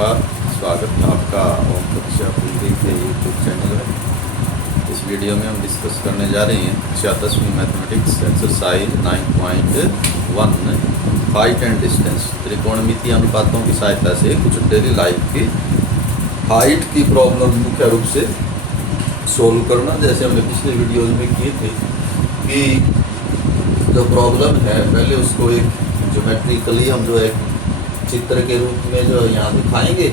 नमस्कार, स्वागत है आपका ओम कक्षा पूरी के यूट्यूब चैनल है। इस वीडियो में हम डिस्कस करने जा रहे हैं 10वीं mathematics exercise 9.1 height and distance. त्रिकोणमितीय अनुपातों की सहायता से कुछ डेली लाइफ की हाइट की प्रॉब्लम मुख्य रूप से सोल्व करना, जैसे हमने पिछले वीडियोज में किए थे कि जो प्रॉब्लम है पहले उसको एक ज्योमेट्रिकली हम जो है चित्र के रूप में जो है यहाँ दिखाएंगे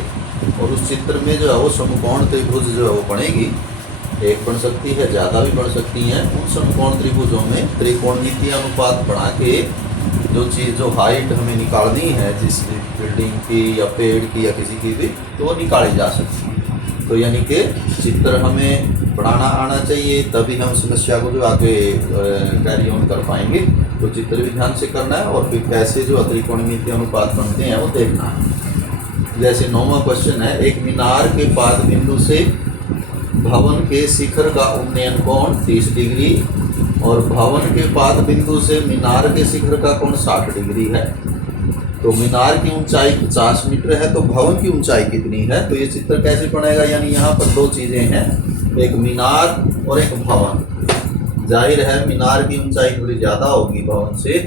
और उस चित्र में जो है वो समकोण त्रिभुज जो है वो बनेगी। एक बन सकती है, ज़्यादा भी बन सकती हैं। उन समकोण त्रिभुजों में त्रिकोणमितीय अनुपात बना के जो चीज़ जो हाइट हमें निकालनी है, जिस बिल्डिंग की या पेड़ की या किसी की भी, तो वो निकाली जा सकती है। तो यानी कि चित्र हमें बनाना आना चाहिए, तभी हम समस्या को जो आगे कैरी ऑन कर पाएंगे। तो चित्र भी ध्यान से करना है और फिर कैसे जो त्रिकोणमितीय अनुपात बनते हैं वो देखना है। जैसे 9वां क्वेश्चन है, एक मीनार के पाद बिंदु से भवन के शिखर का उन्नयन कोण 30 डिग्री और भवन के पाद बिंदु से मीनार के शिखर का कोण 60 डिग्री है। तो मीनार की ऊंचाई 50 मीटर है, तो भवन की ऊंचाई कितनी है? तो ये चित्र कैसे बनेगा? यानी यहाँ पर दो चीज़ें हैं, एक मीनार और एक भवन। जाहिर है मीनार की ऊंचाई थोड़ी ज़्यादा होगी भवन से,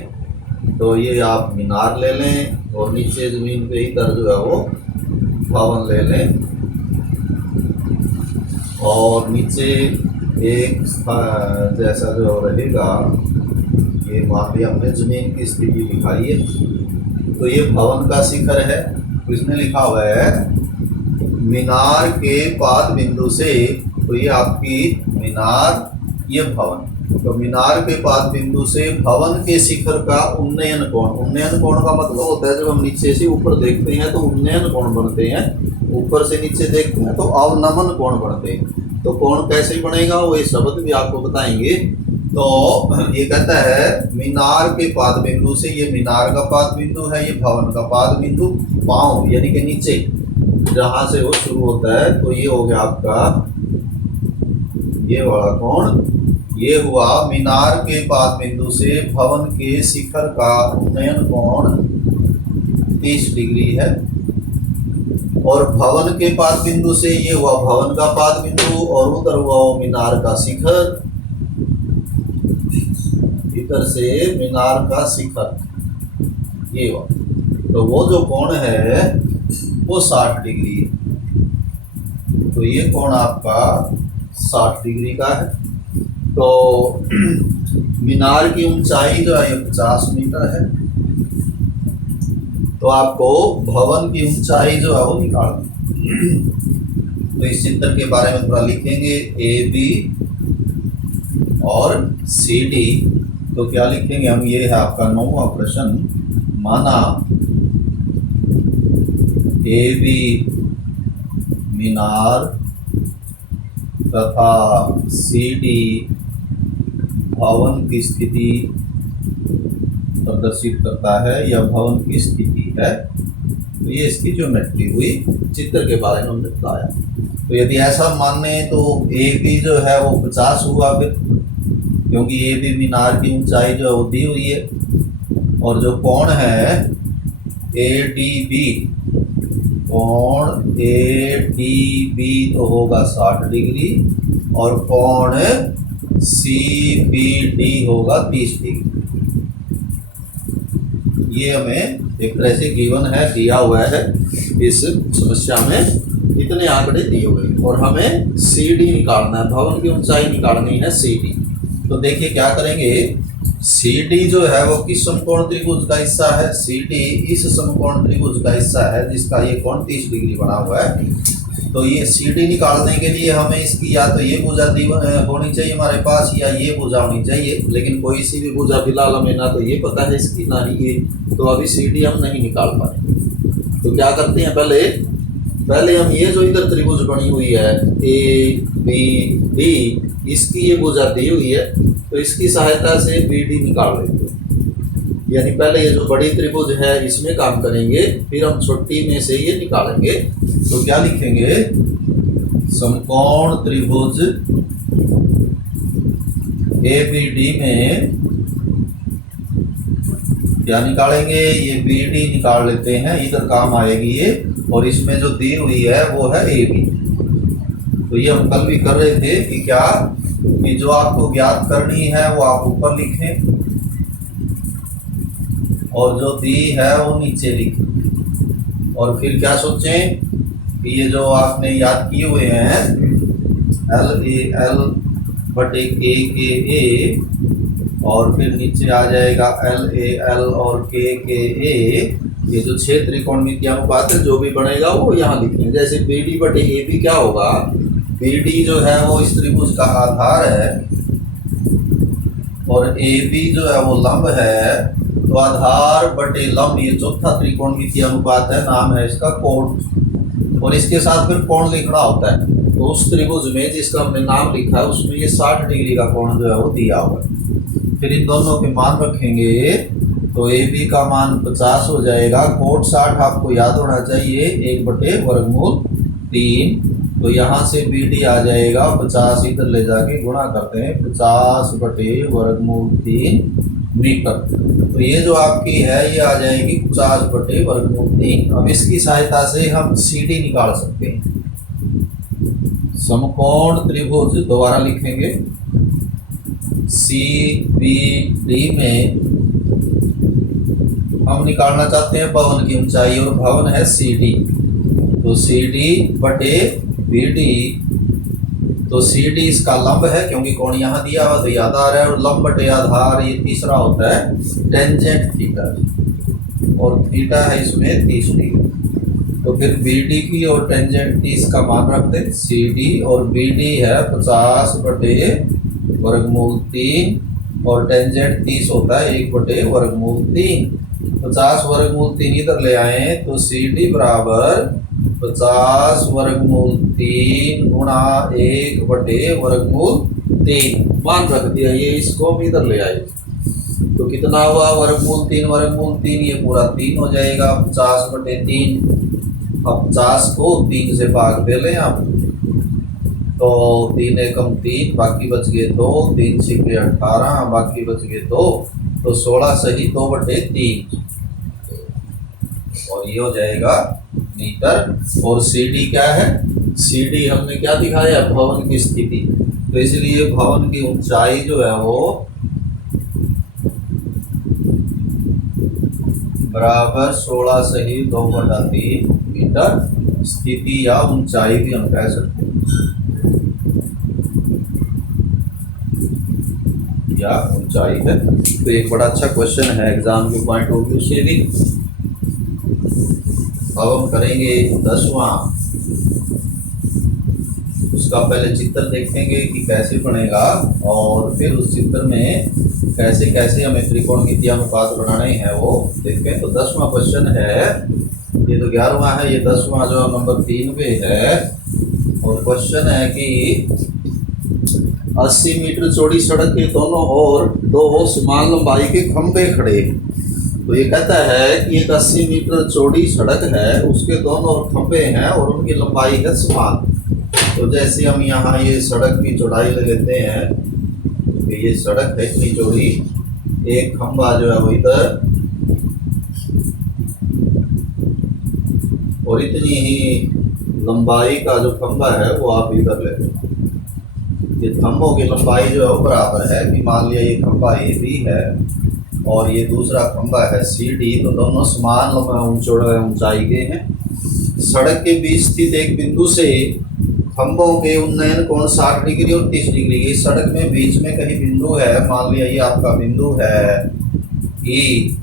तो ये आप मीनार ले लें और नीचे ज़मीन पे इधर जो है वो भवन ले लें। और नीचे एक जैसा जो रहेगा, ये मान लिया हमने ज़मीन की स्थिति दिखाई है, तो ये भवन का शिखर है। तो इसमें लिखा हुआ है मीनार के पाद बिंदु से, तो ये आपकी मीनार, ये भवन। तो मीनार के पाद बिंदु से भवन के शिखर का उन्नयन कोण। उन्नयन कोण का मतलब होता है जब हम नीचे से ऊपर देखते हैं तो उन्नयन कोण बनते हैं, ऊपर से नीचे देखते हैं तो अवनमन कोण बनते हैं। तो कोण कैसे बनेगा वो ये शब्द भी आपको बताएंगे। तो ये कहता है मीनार के पाद बिंदु से, ये मीनार का पाद बिंदु है, ये भवन का पाद बिंदु, पाँव यानी कि नीचे जहाँ से वो शुरू होता है, तो ये हो गया आपका ये वाला कोण। ये हुआ मीनार के पाद बिंदु से भवन के शिखर का उन्नयन कोण 30 डिग्री है। और भवन के पाद बिंदु से ये हुआ भवन का पाद बिंदु और उधर हुआ वो मीनार का शिखर, इधर से मीनार का शिखर ये हुआ। तो वो जो कोण है वो 60 डिग्री है। तो ये कोण आपका 60 डिग्री का है। तो मीनार की ऊंचाई जो है ये 50 मीटर है। तो आपको भवन की ऊंचाई जो है वो निकालनी। तो इस चित्र के बारे में थोड़ा लिखेंगे, ए बी और सी डी। तो क्या लिखेंगे हम? ये है आपका 9वां प्रश्न। माना ए बी मीनार तथा सी डी भवन की स्थिति प्रदर्शित करता है या भवन की स्थिति है। तो ये इसकी ज्योमेट्री हुई, चित्र के बारे में हमने बताया। तो यदि ऐसा माने तो ए बी जो है वो 50 हुआ फिर, क्योंकि ए बी मीनार की ऊंचाई जो है वो दी हुई है। और जो कोण है ए डी बी, कोण ए डी बी तो होगा 60 डिग्री और कोण सी बी डी होगा 30 डिग्री। ये हमें एक तरह से गिवन है, दिया हुआ है इस समस्या में, इतने आंकड़े दिए हुए और हमें सी डी निकालना है, भवन की ऊंचाई निकालनी है सी डी। तो देखिए क्या करेंगे, सी डी जो है वो किस समकोण त्रिभुज का हिस्सा है? सी डी इस समकोण त्रिभुज का हिस्सा है जिसका ये कोण 30 डिग्री बना हुआ है। तो ये सी डी निकालने के लिए हमें इसकी या तो ये भुजा होनी चाहिए हमारे पास, या ये भुजा होनी चाहिए। लेकिन कोई सी भी भुजा फिलहाल हमें ना तो ये पता है इसकी ना ही ये, तो अभी सी डी हम नहीं निकाल पाएंगे। तो क्या करते हैं, पहले हम ये जो इधर त्रिभुज बनी हुई है ए बी डी, इसकी ये भुजा दी हुई है, तो इसकी सहायता से बी डी निकाल लेते हैं। यानी पहले ये जो बड़ी त्रिभुज है इसमें काम करेंगे, फिर हम छोटी में से ये निकालेंगे। तो क्या लिखेंगे, समकोण त्रिभुज ए बी डी में क्या निकालेंगे, ये बी डी निकाल लेते हैं, इधर काम आएगी ये। और इसमें जो दी हुई है वो है ए बी। तो ये हम कल भी कर रहे थे कि क्या, कि जो आपको ज्ञात करनी है वो आप ऊपर लिखें और जो दी है वो नीचे लिखें। और फिर क्या सोचें कि ये जो आपने याद किए हुए हैं एल ए एल बटे के ए, और फिर नीचे आ जाएगा एल ए एल और के ए, ये जो 6 त्रिकोणमितीय अनुपात है जो भी बनेगा वो यहाँ लिखेंगे। जैसे बी डी बटे ए बी क्या होगा, बी डी जो है वो इस त्रिभुज का आधार है और ए बी जो है वो लंब है, तो आधार बटे लंब ये चौथा त्रिकोणमितीय अनुपात है, नाम है इसका कोण। और इसके साथ फिर कोण लिखना होता है, तो उस त्रिभुज में जिसका हमने नाम लिखा है उसमें ये 60 डिग्री का कोण जो है वो दिया हुआ है। फिर इन दोनों के मान रखेंगे तो ए बी का मान 50 हो जाएगा, कोण 60 आपको याद होना चाहिए 1/√3। तो यहाँ से बी डी आ जाएगा 50, इधर ले जाके गुणा करते हैं 50/√3 मीटर। तो ये जो आपकी है ये आ जाएगी 50/√3। अब इसकी सहायता से हम सी डी निकाल सकते हैं। समकोण त्रिभुज दोबारा लिखेंगे, सी बी डी में हम निकालना चाहते हैं भवन की ऊंचाई, और भवन है सी डी। तो सी डी बटे बी डी, तो सी डी इसका लंब है क्योंकि कोण यहाँ दिया हुआ तो ये आधार है, और लंब बटे आधार ये तीसरा होता है टेंजेंट थीटा, और थीटा है इसमें 30 डिग्री। तो फिर बी डी की और टेंजेंट 30 का मान रखते हैं सी डी, और बी डी है 50/√3 और टेंजेंट 30 होता है 1/√3। 50/√3 इधर ले आए तो सी डी बराबर 50/√3 गुणा 1/√3 मान रख दिया। ये इसको हम इधर ले आए तो कितना हुआ, √3 ये पूरा 3 हो जाएगा 50/3। अब 50 को 3 से भाग दे लें आप, तो 3 एकम 3, बाकी बच गए 2, 3 छिके 18, बाकी बच गए 2, तो 16 सही 2/3, और ये हो जाएगा मीटर। और सी डी क्या है, सी डी हमने क्या दिखाया, भवन की स्थिति। तो इसलिए भवन की ऊंचाई जो है वो बराबर 16 सही 2/3 मीटर। स्थिति या ऊंचाई भी हम कह सकते हैं, या ऊंचाई है। तो एक बड़ा अच्छा क्वेश्चन है एग्जाम के पॉइंट ऑफ व्यू से भी। अब हम करेंगे 10वां, उसका पहले चित्र देखेंगे कि कैसे बनेगा, और फिर उस चित्र में कैसे कैसे हमें त्रिकोणमितीय अनुपात बनाने हैं वो देखें। तो 10वां क्वेश्चन है, ये तो 11वां है, ये 10वां जो नंबर 3 पे है। और क्वेश्चन है कि 80 मीटर चौड़ी सड़क के दोनों ओर 2 समान लंबाई के खंभे खड़े। तो ये कहता है कि एक 80 मीटर चौड़ी सड़क है, उसके दोनों ओर खंभे हैं और उनकी लंबाई है समान। तो जैसे हम यहाँ ये सड़क की चौड़ाई ले लेते हैं, तो ये सड़क है इतनी चौड़ी, एक खंभा जो है वो इधर और इतनी ही लंबाई का जो खंभा है वो आप इधर ले लें। ये खंभों की लंबाई जो है वो बराबर है कि मान लिया ये खंभा ए बी है और ये दूसरा खंभा है सी डी, तो दोनों समान ऊंचाई के हैं। सड़क के बीच स्थित एक बिंदु से खंभों के उन्नयन कोण 60 डिग्री और 30 डिग्री। इस सड़क में बीच में कहीं बिंदु है, मान लिया ये आपका बिंदु है ई।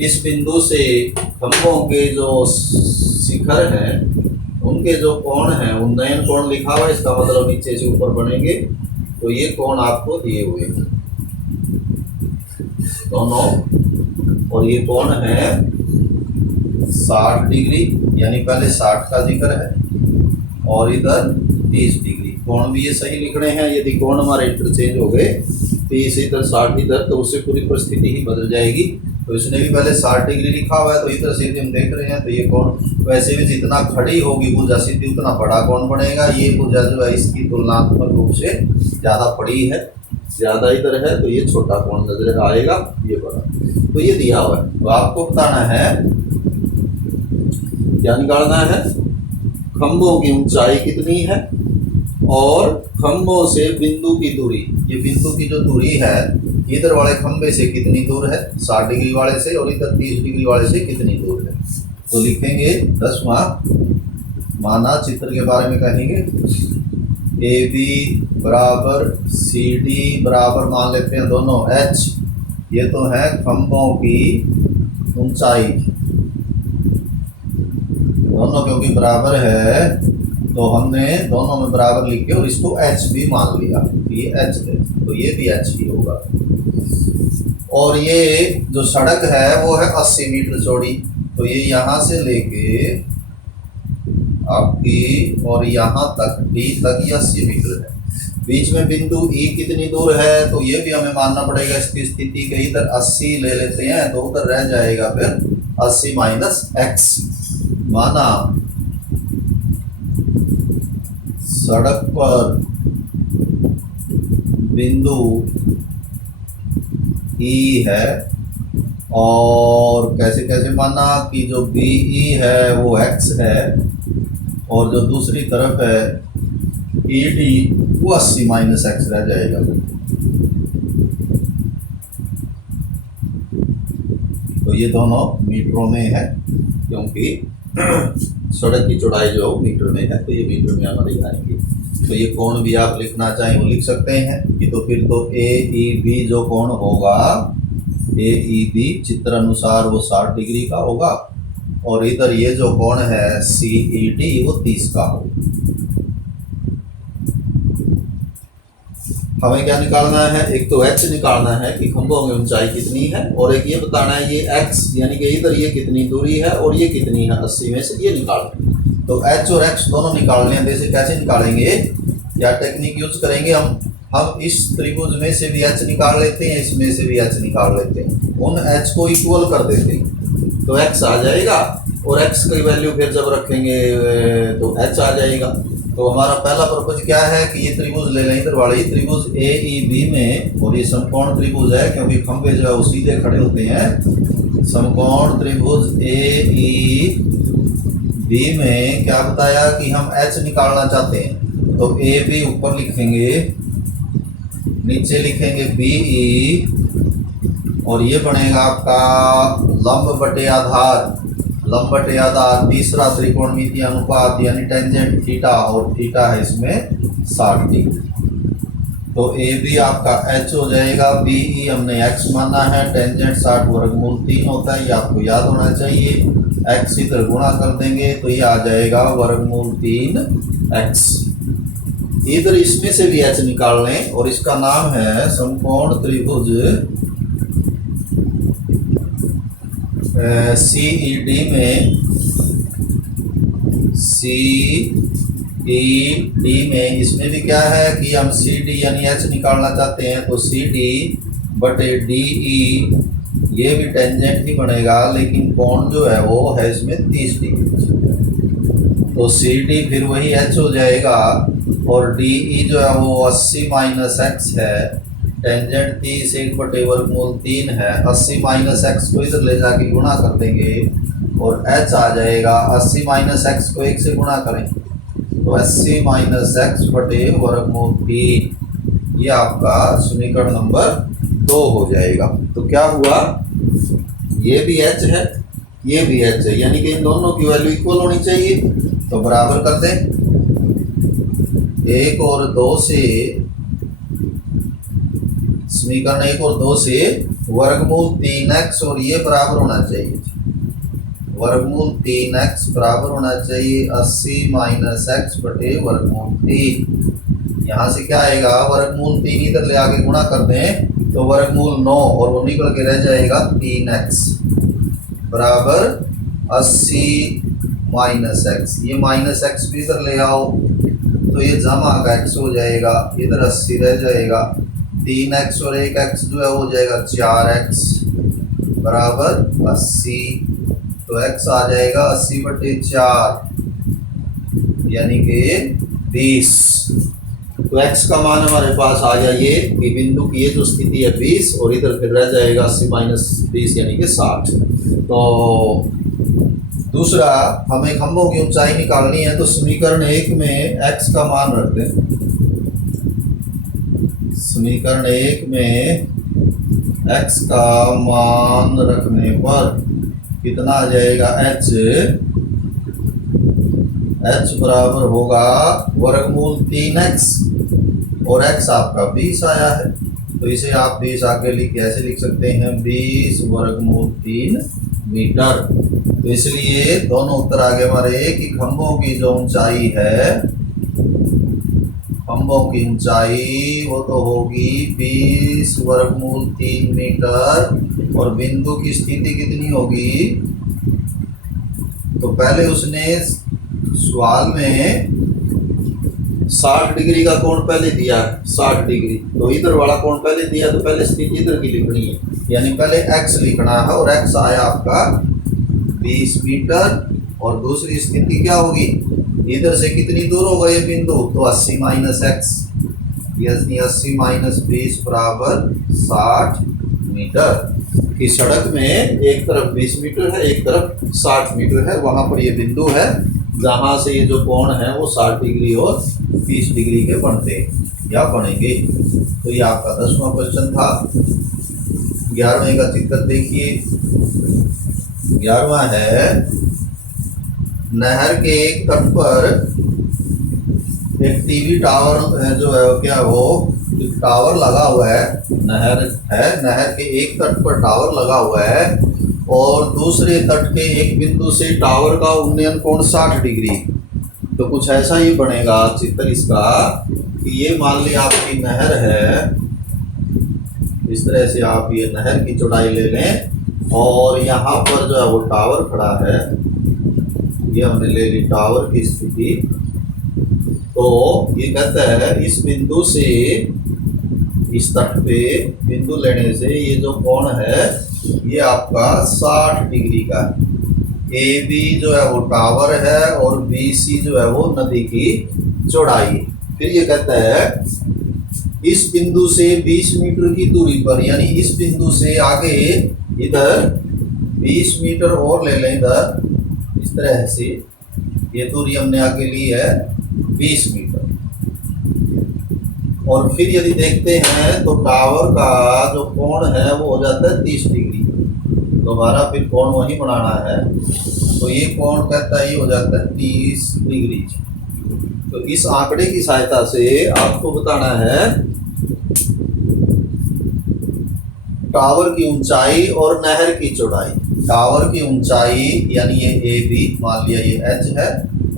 इस बिंदु से खंभों के जो शिखर हैं उनके जो कोण हैं, उन्नयन कोण लिखा हुआ है, इसका मतलब नीचे से ऊपर बनेंगे। तो ये कोण आपको दिए हुए हैं दोनों, और ये कोण है 60 डिग्री, यानी पहले 60 का जिक्र है और इधर 30 डिग्री। कोण भी ये सही लिखने हैं, यदि कोण हमारे इंटरचेंज हो गए 30 इधर 60 इधर, तो उससे पूरी परिस्थिति ही बदल जाएगी। तो इसने भी पहले 60 डिग्री लिखा हुआ है, तो इधर से हम देख रहे हैं तो ये कोण वैसे भी जितना खड़ी होगी भुजा सीधी उतना बड़ा कोण बनेगा। ये भुजा जो है इसकी तुलनात्मक रूप से ज़्यादा बड़ी है, ज़्यादा इधर है तो ये छोटा कोण नजर आएगा, ये बड़ा। तो ये दिया हुआ है, तो आपको बताना है, क्या निकालना है, खंभों की ऊंचाई कितनी है और खंभों से बिंदु की दूरी। ये बिंदु की जो दूरी है इधर वाले खंभे से कितनी दूर है, 60 डिग्री वाले से, और इधर 30 डिग्री वाले से कितनी दूर है। तो लिखेंगे 10वां, माना चित्र के बारे में कहेंगे AB बराबर CD बराबर मान लेते हैं दोनों H, ये तो है खंभों की ऊंचाई, दोनों क्योंकि बराबर है तो हमने दोनों में बराबर लिख के और इसको H भी मान लिया, ये H है तो ये भी H ही होगा। और ये जो सड़क है वो है 80 मीटर चौड़ी, तो ये यहाँ से लेके आपकी और यहाँ तक D तक ये 80 मीटर है। बीच में बिंदु E कितनी दूर है, तो ये भी हमें मानना पड़ेगा इसकी स्थिति के, इधर 80 ले लेते हैं तो उधर रह जाएगा फिर 80 माइनस x। माना सड़क पर बिंदु E है और कैसे कैसे माना कि जो BE है वो x है और जो दूसरी तरफ है ED वो 80 माइनस x रह जाएगा। तो ये दोनों मीटरों में है क्योंकि सड़क की चौड़ाई जो मीटर में है तो ये मीटर में हमारे आएंगे। तो ये कोण भी आप लिखना चाहें वो लिख सकते हैं कि तो फिर तो AEB जो कोण होगा, AEB चित्र अनुसार वो 60 डिग्री का होगा और इधर ये जो कोण है CED वो 30 का होगा। हमें क्या निकालना है, एक तो H निकालना है कि खंभों की ऊंचाई कितनी है और एक ये बताना है ये X यानी कि इधर ये कितनी दूरी है और ये कितनी है 80 में से, ये निकालना है। तो H और X दोनों निकालने हैं। जैसे कैसे निकालेंगे, क्या टेक्निक यूज करेंगे हम इस त्रिभुज में से भी H निकाल लेते हैं, इसमें से भी H निकाल लेते हैं, उन H को इक्वल कर देते हैं तो X आ जाएगा और X की वैल्यू फिर जब रखेंगे तो H आ जाएगा। तो हमारा पहला पर्पज क्या है कि ये त्रिभुज ले लें, इधर वाले त्रिभुज AEB में, और ये समकोण त्रिभुज है क्योंकि खंभे जो है वो सीधे खड़े होते हैं। समकोण त्रिभुज AEB में क्या बताया कि हम H निकालना चाहते हैं, तो AB ऊपर लिखेंगे, नीचे लिखेंगे BE और ये बनेगा आपका लंब बटे आधार, लंब बटे आधार, तीसरा त्रिकोणमितीय अनुपात यानी टेंजेंट थीटा, और थीटा है इसमें 60 डिग्री। तो AB आपका H हो जाएगा, BE हमने X माना है, टेंजेंट 60 वर्गमूल 3 होता है, ये आपको याद होना चाहिए। X इधर गुणा कर देंगे तो ये आ जाएगा वर्गमूल 3x। इधर इसमें से भी H निकाल लें और इसका नाम है समकोण त्रिभुज CED में, इसमें भी क्या है कि हम CD यानी H निकालना चाहते हैं, तो CD बटे DE ये भी टेंजेंट ही बनेगा लेकिन कोण जो है वो है इसमें 30 डिग्री, तो CD फिर वही H हो जाएगा और DE जो है वो 80 माइनस x है, टेंजेंट 30 1 बटे वर्गमूल 3 है, 80 माइनस x को इधर ले जाके गुणा कर देंगे और h आ जाएगा, 80 माइनस x को 1 से गुणा करें तो 80 माइनस x बटे वर्गमूल 3, ये आपका समीकरण नंबर 2 हो जाएगा। तो क्या हुआ, ये भी h है ये भी h है, यानी कि इन दोनों की वैल्यू इक्वल होनी चाहिए। तो बराबर कर दें, 1 और 2 से समीकरण 1 और 2 से वर्गमूल 3x और ये बराबर होना चाहिए, वर्गमूल 3x बराबर होना चाहिए 80 माइनस x बटे वर्गमूल 3। यहाँ से क्या आएगा, वर्गमूल 3 इधर ले आके गुणा कर दें तो वर्गमूल 9 और वो निकल के रह जाएगा 3x बराबर 80 माइनस x। ये माइनस x भी इधर ले आओ तो ये जमा का x हो जाएगा, इधर 80 रह जाएगा, 3x और 1x जो है हो जाएगा 4x बराबर 80। तो x आ जाएगा 80 बटे 4 यानी कि 20। तो x का मान हमारे पास आ गया ये कि बिंदु की ये जो स्थिति है 20 और इधर फिर रह जाएगा 80 माइनस 20 यानी कि 60। तो दूसरा हमें खंभों की ऊंचाई निकालनी है, तो समीकरण 1 में x का मान रखते हैं। समीकरण 1 में x का मान रखने पर कितना आ जाएगा, h बराबर होगा वर्गमूल 3x और x आपका 20 आया है, तो इसे आप 20 आगे कैसे लिख सकते हैं, 20 वर्गमूल 3 मीटर। तो इसलिए दोनों उत्तर आगे हमारे कि खंभों की जो ऊंचाई है, खंभों की ऊंचाई वो तो होगी 20 वर्गमूल 3 मीटर और बिंदु की स्थिति कितनी होगी। तो पहले उसने सवाल में 60 डिग्री का कोण पहले दिया, 60 डिग्री, तो इधर वाला कोण पहले दिया, तो पहले स्थिति इधर की लिखनी है, यानी पहले x लिखना है और x आया आपका 20 मीटर और दूसरी स्थिति क्या होगी, इधर से कितनी दूर होगा ये बिंदु, तो 80 माइनस एक्स, यानी 80 माइनस 20 बराबर 60 मीटर। की सड़क में एक तरफ 20 मीटर है, एक तरफ 60 मीटर है, वहाँ पर ये बिंदु है जहाँ से ये जो कोण है वो 60 डिग्री और 30 डिग्री के बनते या बनेंगे। तो ये आपका 10वां क्वेश्चन था। 11वें का चित्र देखिए। 11वां है, नहर के एक तट पर एक टीवी टावर जो है क्या वो टावर लगा हुआ है, नहर है, नहर के एक तट पर टावर लगा हुआ है और दूसरे तट के एक बिंदु से टावर का उन्नयन कोण 60 डिग्री। तो कुछ ऐसा ही बनेगा चित्र इसका कि ये मान लिया आपकी नहर है, इस तरह से आप ये नहर की चौड़ाई ले लें और यहाँ पर जो है वो टावर खड़ा है, ये हमने ले ली टावर की स्थिति। तो ये कहता है इस बिंदु से इस तट पे बिंदु लेने से ये जो कोण है ये आपका 60 डिग्री का है। ए बी जो है वो टावर है और बी सी जो है वो नदी की चौड़ाई। फिर ये कहता है इस बिंदु से 20 मीटर की दूरी पर, यानी इस बिंदु से आगे इधर 20 मीटर और ले लें, इधर इस तरह से ये दूरी हमने आगे ली है 20 मीटर। और फिर यदि देखते हैं तो टावर का जो कोण है वो हो जाता है 30 डिग्री। दोबारा फिर कोण वही बनाना है, तो ये कोण कहता है ये हो जाता है 30 डिग्री। तो इस आंकड़े की सहायता से आपको बताना है टावर की ऊंचाई और नहर की चौड़ाई। टावर की ऊंचाई यानी ये ए बी, मान लिया ये एच है,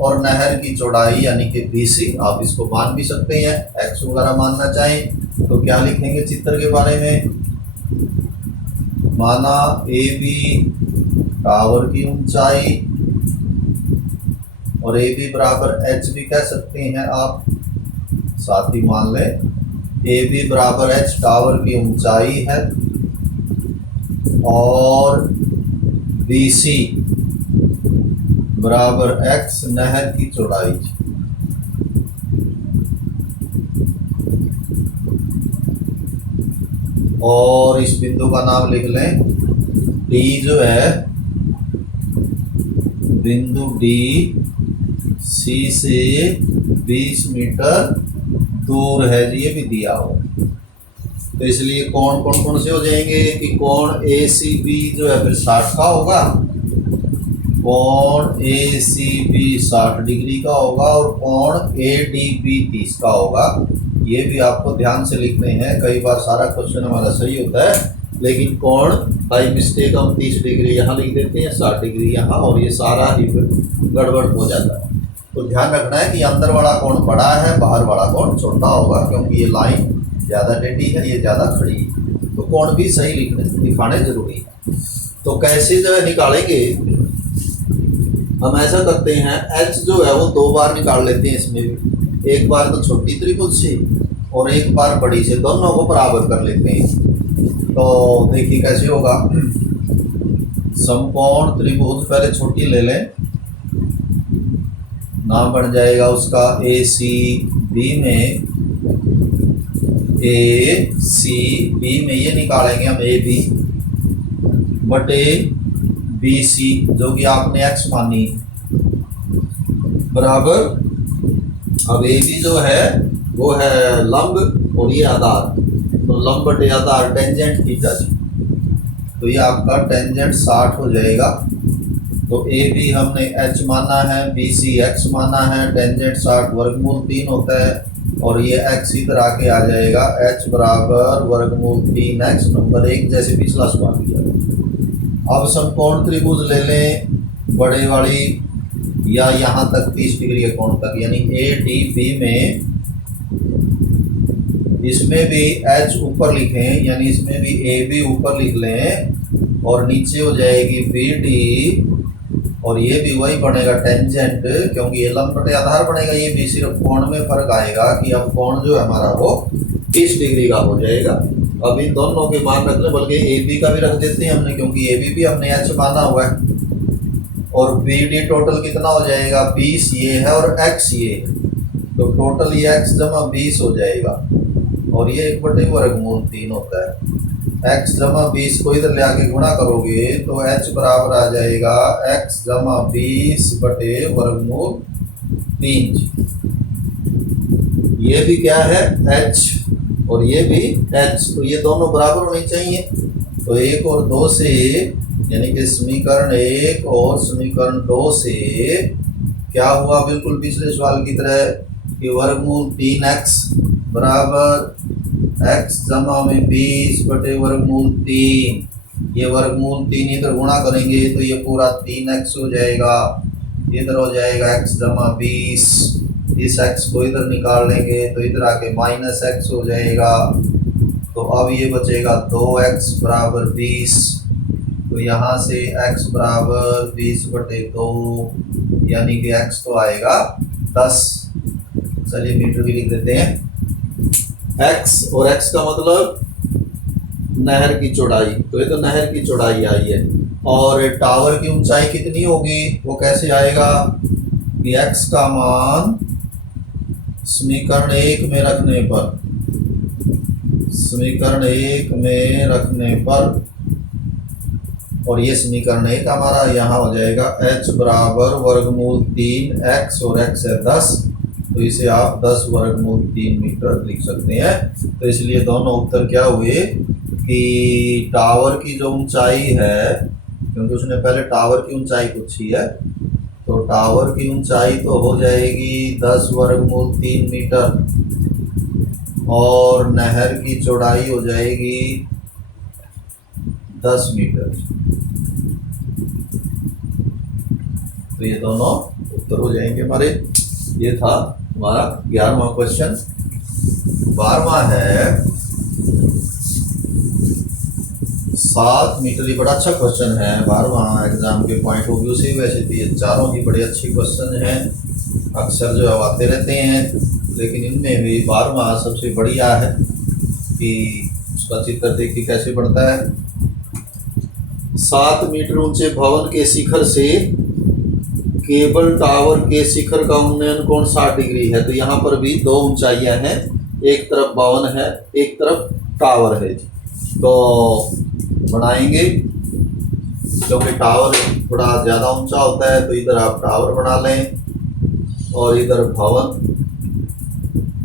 और नहर की चौड़ाई यानी कि बी सी। आप इसको मान भी सकते हैं, एक्स वगैरह मानना चाहें तो क्या लिखेंगे चित्र के बारे में, माना ए बी टावर की ऊंचाई और ए बी बराबर एच भी कह सकते हैं आप, साथ ही मान लें ए बी बराबर एच टावर की ऊंचाई है और बी सी बराबर एक्स नहर की चौड़ाई। और इस बिंदु का नाम लिख लें डी, जो है बिंदु डी सी से 20 मीटर दूर है, ये भी दिया हो। तो इसलिए कोण कौन से हो जाएंगे कि कोण ए सी बी जो है फिर 60 का होगा, कोण ए सी बी 60 डिग्री का होगा और कोण ए डी बी 30 का होगा। ये भी आपको ध्यान से लिखने हैं, कई बार सारा क्वेश्चन हमारा सही होता है लेकिन कोण बाई मिस्टेक हम 30 डिग्री यहाँ लिख देते हैं, 60 डिग्री यहाँ, और ये सारा ही गड़बड़ हो जाता है। तो ध्यान रखना है कि अंदर वाला कोण बड़ा है, बाहर वाला कोण छोटा होगा, क्योंकि ये लाइन ज़्यादा टेढ़ी है, ये ज़्यादा खड़ी है, तो कोण भी सही दिखाने जरूरी है। तो कैसे जो है निकालेंगे, हम ऐसा करते हैं एच जो है वो 2 बार निकाल लेते हैं इसमें भी, एक बार तो छोटी त्रिभुज से और एक बार बड़ी से, दोनों को बराबर कर लेते हैं। तो देखिए कैसे होगा, समकोण त्रिभुज पहले छोटी ले लें, नाम बन जाएगा उसका ए सी बी में ए सी बी में ये निकालेंगे हम ए बी बटे बी सी जो कि आपने एक्स मानी बराबर। अब ए बी जो है वो है लंब और ये आधार, तो लंब बटे आधार टेंजेंट थीटा जी, तो ये आपका टेंजेंट 60 हो जाएगा। तो ए बी हमने एच माना है, बी सी एक्स माना है, टेंजेंट 60 वर्गमूल 3 होता है और ये एक्स इधर आके आ जाएगा, एच बराबर वर्गमूल 3x नंबर 1 जैसे पिछला सवाल किया। अब समकोण त्रिभुज ले लें बड़े वाली या यहाँ तक 30 डिग्री के कोण तक, यानी ए डी बी में, इसमें भी एच ऊपर लिखें यानी इसमें भी ए बी ऊपर लिख लें और नीचे हो जाएगी बी डी और ये भी वही बनेगा टेंजेंट, क्योंकि ये लंब बटे आधार बनेगा। ये भी सिर्फ कोण में फर्क आएगा कि अब कोण जो है हमारा वो 30 डिग्री का हो जाएगा। अब इन दोनों के मान रख लें, बल्कि ए बी का भी रख देते हैं हमने, क्योंकि ए बी भी हमने एच माना हुआ है और बी डी टोटल कितना हो जाएगा 20 ये है और एक्स ये है, तो टोटल ये एक्स जमा 20 हो जाएगा और ये 1/वर्गमूल 3 होता है। x जमा 20 को इधर ले आके गुणा करोगे तो h बराबर आ जाएगा x जमा 20/वर्गमूल 3। ये भी क्या है h और ये भी h, तो ये दोनों बराबर होने चाहिए। तो 1 और 2 से, यानी कि समीकरण 1 और समीकरण 2 से क्या हुआ, बिल्कुल पिछले सवाल की तरह कि वर्गमूल 3x बराबर x जमा में 20/वर्गमूल 3, ये वर्गमूल 3 इधर गुणा करेंगे तो ये पूरा 3x हो जाएगा, इधर हो जाएगा x जमा 20, इस x को इधर निकाल लेंगे तो इधर आके -x हो जाएगा। तो अब ये बचेगा 2x बराबर 20, तो यहाँ से x बराबर 20/2 यानी कि x तो आएगा 10। चलिए मीटर भी लिख देते हैं, x और x का मतलब नहर की चौड़ाई, तो ये तो नहर की चौड़ाई आई है। और टावर की ऊंचाई कितनी होगी, वो कैसे आएगा कि x का मान समीकरण 1 में रखने पर, समीकरण 1 में रखने पर, और ये समीकरण 1 हमारा यहाँ हो जाएगा h बराबर वर्गमूल 3x और x है 10, तो इसे आप 10/3 मीटर लिख सकते हैं। तो इसलिए दोनों उत्तर क्या हुए कि टावर की जो ऊंचाई है, क्योंकि उसने पहले टावर की ऊंचाई पूछी है, तो टावर की ऊंचाई तो हो जाएगी 10/3 मीटर और नहर की चौड़ाई हो जाएगी 10 मीटर। तो ये दोनों उत्तर हो जाएंगे हमारे। ये था हमारा 11वां क्वेश्चन। 12वां है 7 मीटर, ये बड़ा अच्छा क्वेश्चन है 12वां एग्जाम के पॉइंट ऑफ व्यू से। वैसे तो ये चारों ही बड़े अच्छे क्वेश्चन हैं, अक्सर जो है आते रहते हैं, लेकिन इनमें भी 12वां सबसे बढ़िया है कि उसका चित्र देखिए कैसे बनता है। 7 मीटर ऊंचे भवन के शिखर से केबल टावर के शिखर का उन्नयन कोण 60 डिग्री है। तो यहाँ पर भी दो ऊंचाइयाँ हैं, एक तरफ भवन है एक तरफ टावर है। तो बनाएंगे, क्योंकि टावर थोड़ा ज़्यादा ऊंचा होता है तो इधर आप टावर बना लें और इधर भवन,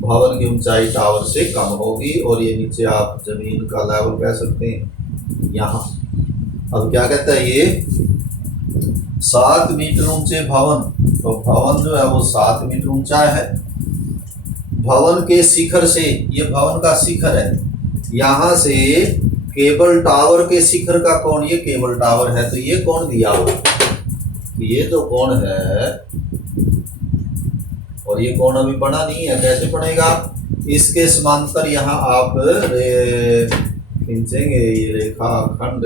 भवन की ऊंचाई टावर से कम होगी और ये नीचे आप जमीन का लेवल कह सकते हैं यहाँ। अब क्या कहता है ये 7 मीटर ऊंचे भवन, तो भवन जो है वो 7 मीटर ऊंचा है। भवन के शिखर से, ये भवन का शिखर है, यहाँ से केबल टावर के शिखर का कोण, ये केबल टावर है तो ये कोण दिया हुआ, ये जो कोण है, और ये कोण अभी बना नहीं है, कैसे बनेगा, इसके समांतर यहाँ आप खींचेंगे ये रेखा खंड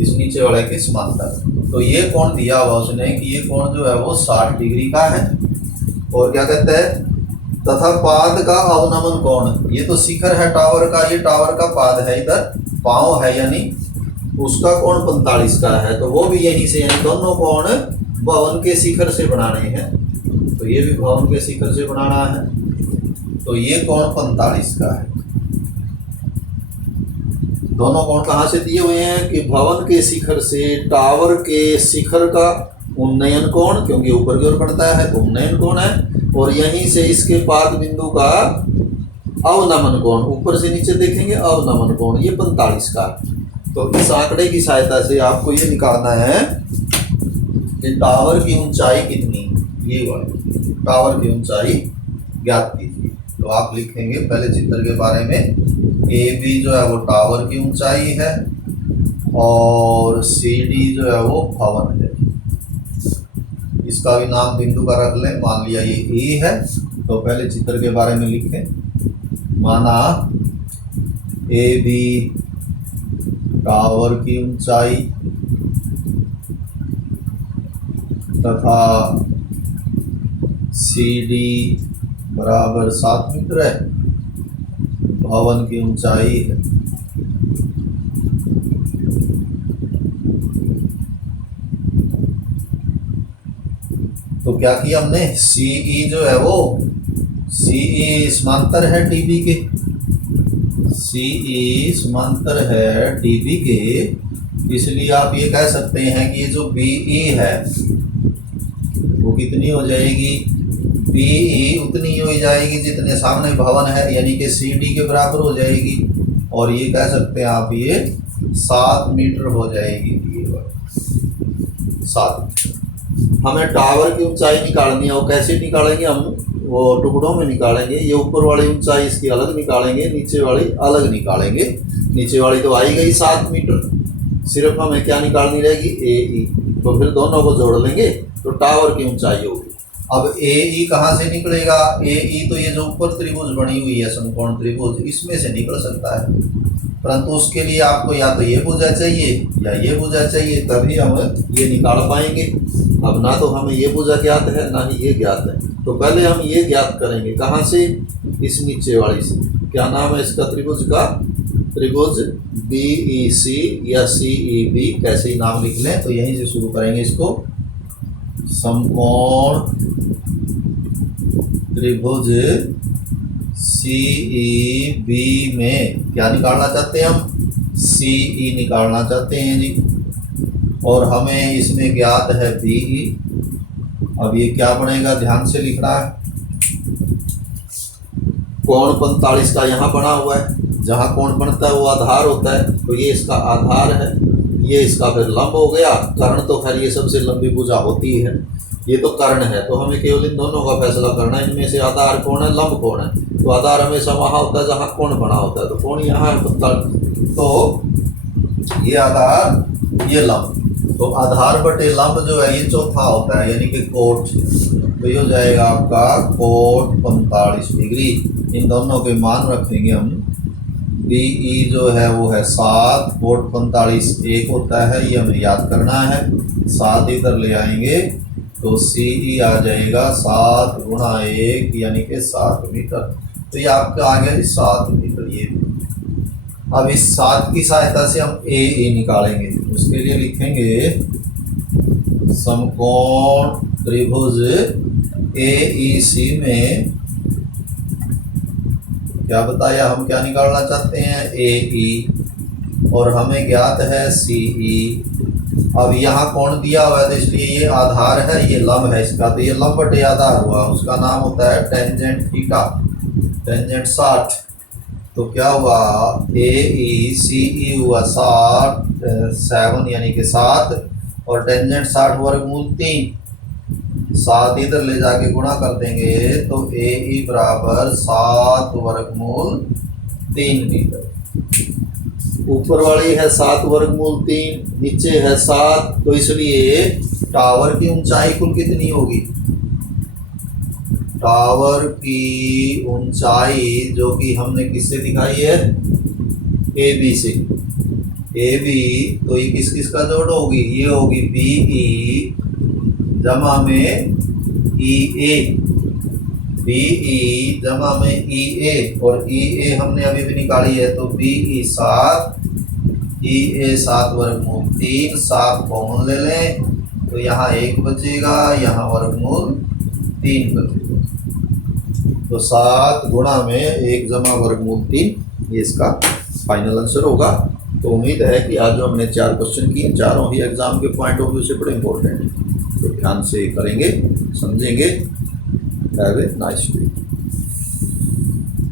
इस नीचे वाले के समांतर। तो ये कोण दिया हुआ उसने कि ये कोण जो है वो 60 डिग्री का है। और क्या कहता है, तथा पाद का अवनमन कोण, ये तो शिखर है टावर का, ये टावर का पाद है, इधर पांव है, यानी उसका कोण 45 का है। तो वो भी यहीं से, यानी दोनों कोण भवन के शिखर से बनाने हैं। तो ये भी भवन के शिखर से बनाना है। तो ये कोण 45 का है। दोनों कोण कहाँ से दिए हुए हैं कि भवन के शिखर से टावर के शिखर का उन्नयन कोण, क्योंकि ऊपर की ओर बढ़ता है तो उन्नयन कोण है, और यहीं से इसके पाद बिंदु का अवनमन कोण, ऊपर से नीचे देखेंगे अवनमन कोण, ये 45 का। तो इस आंकड़े की सहायता से आपको ये निकालना है कि टावर की ऊंचाई कितनी, ये वाली टावर की ऊंचाई ज्ञात कीजिए। तो आप लिखेंगे पहले चित्र के बारे में, ए बी जो है वो टावर की ऊंचाई है और सी डी जो है वो भवन है। इसका भी नाम बिंदु का रख लें, मान लिया ये ए है, तो पहले चित्र के बारे में लिखें। माना ए बी टावर की ऊंचाई तथा सी डी बराबर 7 मीटर है, भवन की ऊंचाई है। तो क्या किया हमने, सीई जो है वो, सीई समांतर है टीबी के, सीई समांतर है टीबी के, इसलिए आप ये कह सकते हैं कि ये जो बीई है वो कितनी हो जाएगी, बीई उतनी हो जाएगी जितने सामने भवन है, यानी कि सीडी के बराबर हो जाएगी, और ये कह सकते हैं आप ये 7 मीटर हो जाएगी। ये 7। हमें टावर की ऊंचाई निकालनी है, वो कैसे निकालेंगे हम, वो टुकड़ों में निकालेंगे। ये ऊपर वाली ऊंचाई इसकी अलग निकालेंगे, नीचे वाली अलग निकालेंगे। नीचे वाली तो आई गई 7 मीटर, सिर्फ हमें क्या निकालनी रहेगी, ए ई। तो फिर दोनों को जोड़ लेंगे तो टावर की ऊंचाई होगी। अब ए ई कहाँ से निकलेगा, ए ई तो ये जो ऊपर त्रिभुज बनी हुई है समकोण त्रिभुज, इसमें से निकल सकता है, परंतु उसके लिए आपको या तो ये भुजा चाहिए या ये भुजा चाहिए, तभी हम ये निकाल पाएंगे। अब ना तो हमें ये भुजा ज्ञात है ना ही ये ज्ञात है, तो पहले हम ये ज्ञात करेंगे। कहाँ से, इस नीचे वाली से। क्या नाम है इसका त्रिभुज का, त्रिभुज बी ई सी या सी ई बी, कैसे ही नाम लिख लें। तो यहीं से शुरू करेंगे इसको। समकोण त्रिभुज सी ई बी में क्या निकालना चाहते हैं हम, सी ई निकालना चाहते हैं जी, और हमें इसमें ज्ञात है बी ई। अब ये क्या बनेगा, ध्यान से लिखना है। कोण 45 का यहाँ बना हुआ है, जहाँ कोण बनता है वो आधार होता है, तो ये इसका आधार है, ये इसका फिर लंब हो गया। कर्ण तो खैर ये सबसे लंबी भुजा होती है, ये तो कर्ण है, तो हमें केवल इन दोनों का फैसला करना है, इनमें से आधार कौन है, लंब कौन है। तो आधार हमेशा वहाँ होता है जहाँ कोण बना होता है, तो कोण यहाँ है, तो ये आधार ये लंब, तो आधार बटे लंब जो है ये चौथा होता है, यानी कि कोट। तो ये हो जाएगा आपका कोट 45 डिग्री। इन दोनों के मान रखेंगे हम। बी ई जो है वो है 7, कोट 45 1 होता है, ये हमें याद करना है। 7 इधर ले आएंगे तो सी ई आ जाएगा 7 गुणा 1 यानी कि 7 मीटर। तो ये आपका आ गया 7 मीटर ये। अब इस 7 की सहायता से हम ए ई निकालेंगे। उसके लिए लिखेंगे समकोण त्रिभुज ए ई सी में क्या बताया, हम क्या निकालना चाहते हैं, ए ई, और हमें ज्ञात है सी ई। अब यहाँ कोण दिया हुआ है तो इसलिए ये आधार है, ये लंब है इसका, तो ये लंब बटे आधार हुआ, उसका नाम होता है टेंजेंट थीटा, टेंजेंट 60। तो क्या हुआ, ए ई सी ई हुआ 7 यानी कि 7, और टेंजेंट 60 वर्गमूल 3। 7 इधर ले जाके गुणा कर देंगे तो ए ई बराबर 7 वर्गमूल 3 मीटर। ऊपर वाली है 7 वर्गमूल 3, नीचे है 7, तो इसलिए टावर की ऊंचाई कुल कितनी होगी, टावर की ऊंचाई जो कि हमने किससे दिखाई है, ए बी से, ए बी, तो ये किस किस का जोड़ होगी, ये होगी बी ई जमा में ई ए, बी ई जमा में ई ए, और ई ए हमने अभी भी निकाली है, तो बी ई 7, ई ए 7 वर्गमूल 3, 7 कॉमन ले लें तो यहाँ 1 बचेगा, यहाँ वर्गमूल 3 बचेगा। तो 7 गुणा में 1 जमा वर्गमूल 3, ये इसका फाइनल आंसर होगा। तो उम्मीद है कि आज जो हमने 4 क्वेश्चन किए, चारों ही एग्जाम के पॉइंट ऑफ व्यू से बड़े इंपॉर्टेंट हैं, तो ध्यान से करेंगे, समझेंगे। Have a nice day.